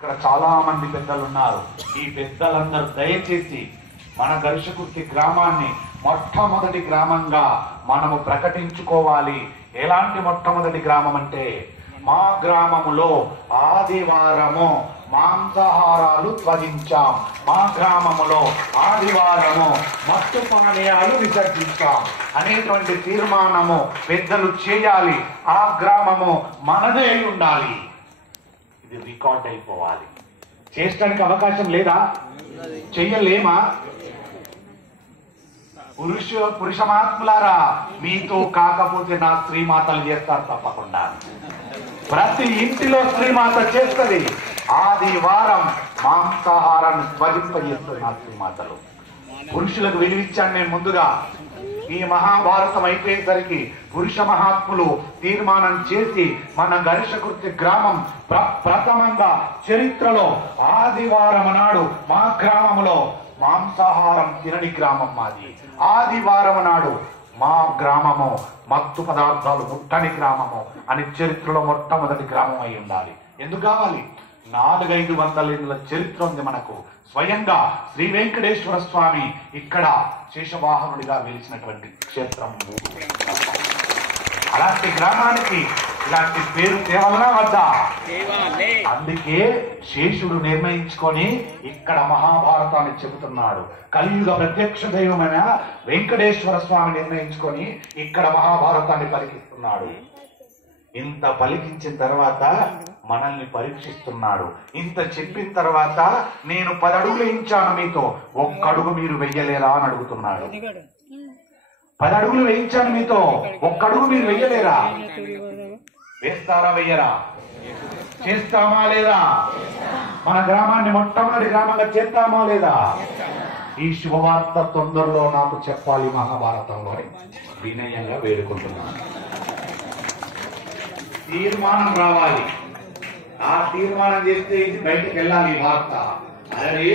ఇక్కడ చాలా మంది పెద్దలు ఉన్నారు. ఈ పెద్దలందరూ దయచేసి మన గరిషకుర్తి గ్రామాన్ని మొట్టమొదటి గ్రామంగా మనము ప్రకటించుకోవాలి. ఎలాంటి మొట్టమొదటి గ్రామం అంటే, మా గ్రామములో ఆదివారము మాంసాహారాలు త్వజించాం, మా గ్రామములో ఆదివారము మత్తు పానీయాలు విసర్జించాం అనేటువంటి తీర్మానము పెద్దలు చేయాలి. ఆ గ్రామము మనదే ఉండాలి. ఇది రికార్డ్ అయిపోవాలి. చేయడానికి అవకాశం లేదా? చెయ్యలేమా? పురుషమాత్ములారా, మీతో కాకపోతే నా స్త్రీమాతలు చేస్తారు తప్పకుండా. ప్రతి ఇంటిలో స్త్రీమాత చేస్తుంది. ఆదివారం మాంసాహారాన్ని ధ్వజింపజేస్తుంది నా స్త్రీమాతలు. పురుషులకు విలువిచ్చాను నేను ముందుగా. ఈ మహాభారతం అయిపోయేసరికి పురుష మహాత్ములు తీర్మానం చేసి మన గరిషకుర్తి గ్రామం ప్రథమంగా చరిత్రలో ఆదివారం నాడు మా గ్రామంలో మాంసాహారం తినని గ్రామం మాది. ఆదివారం నాడు మా గ్రామము మత్తు పదార్థాలు ముట్టని గ్రామము అని చరిత్రలో మొట్టమొదటి గ్రామం అయి ఉండాలి. ఎందుకు కావాలి? 400-500 ఏళ్ల చరిత్ర ఉంది మనకు. స్వయంగా శ్రీ వెంకటేశ్వర స్వామి ఇక్కడ శేషవాహనుడిగా వెలిసినటువంటి క్షేత్రం. అలాంటి గ్రామానికి ఇలాంటి పేరు తేవాలనా వద్దా? అందుకే శేషుడు నిర్ణయించుకొని ఇక్కడ మహాభారతాన్ని చెబుతున్నాడు. కలియుగ ప్రత్యక్ష దైవమైన వెంకటేశ్వర స్వామి నిర్ణయించుకొని ఇక్కడ మహాభారతాన్ని పలికిస్తున్నాడు. ఇంత పలికించిన తర్వాత మనల్ని పరీక్షిస్తున్నాడు. ఇంత చెప్పిన తర్వాత నేను 10 అడుగులు వేయించాను మీతో, 1 అడుగు మీరు వెయ్యలేరా అని అడుగుతున్నాడు. 10 అడుగులు వేయించాను మీతో, 1 అడుగు మీరు వెయ్యలేరా? వేస్తారా వెయ్యరా? చేస్తామా లేదా? మన గ్రామాన్ని మొట్టమొదటి గ్రామంగా చేస్తామా లేదా? ఈ శుభవార్త తొందరలో నాకు చెప్పాలి మహాభారతంలో వినయంగా వేడుకుంటున్నాను. తీర్మానం రావాలి. ఆ తీర్మానం చేస్తే ఇది బయటకు వెళ్ళాలి వార్త. అదే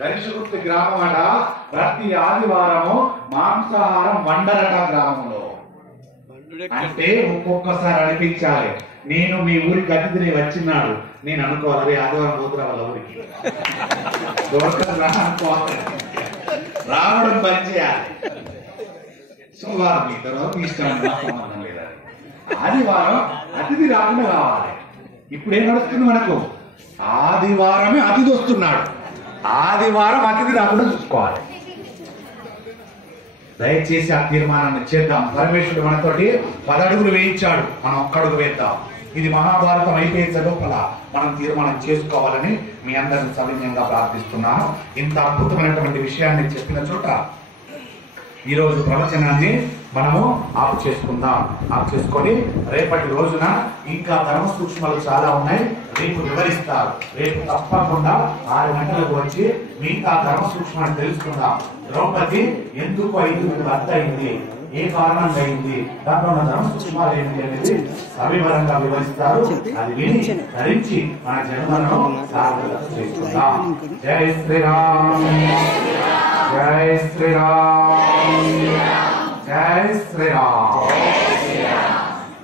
గరిషకుర్తి గ్రామం అట ప్రతి ఆదివారము మాంసాహారం వండరట గ్రామంలో. అంటే ఒక్కొక్కసారి అనిపించాలి, నేను మీ ఊరికి అతిథిని వచ్చినాడు నేను అనుకోవాలి ఆదివారం పోతురా వాళ్ళ ఊరికి అనుకోవాలి. రావడం పని చేయాలి. సోమవారం మీ తర్వాత మీ ఇష్టం లేదా? ఆదివారం అతిథి రాకుండా రావాలి. ఇప్పుడు ఏం నడుస్తుంది మనకు? ఆదివారమే అతిథి వస్తున్నాడు. ఆదివారం అతిథి రాకుండా చూసుకోవాలి. దయచేసి ఆ తీర్మానాన్ని చేద్దాం. పరమేశ్వరుడు మనతోటి 10 అడుగులు వేయించాడు, మనం 1 అడుగు వేద్దాం. ఇది మహాభారతం అయిపోయే లోపల మనం తీర్మానం చేసుకోవాలని మీ అందరిని సవినయంగా ప్రార్థిస్తున్నాను. ఇంత అద్భుతమైనటువంటి విషయాన్ని చెప్పిన చోట ఈరోజు ప్రవచనాన్ని మనము ఆపు చేసుకుందాం. ఆపు చేసుకొని రేపటి రోజున ఇంకా ధర్మ సూక్ష్మాలు చాలా ఉన్నాయి, రేపు వివరిస్తారు. రేపు తప్పకుండా 6 గంటలకు వచ్చి మిగతా ధర్మ సూక్ష్మాన్ని తెలుసుకుందాం. ద్రౌపది ఎందుకు 5 రద్దు అయింది, ఏ కారణంగా అయింది, దాంట్లో ఉన్న ధర్మ సూక్ష్మాలు ఏంటి అనేది సవివరంగా వివరిస్తారు. అది విని ధరించి మన జన్మను సార్థకత చేసుకుందాం. జై శ్రీరామ్, జై శ్రీరామ్, జై శ్రీరామ్.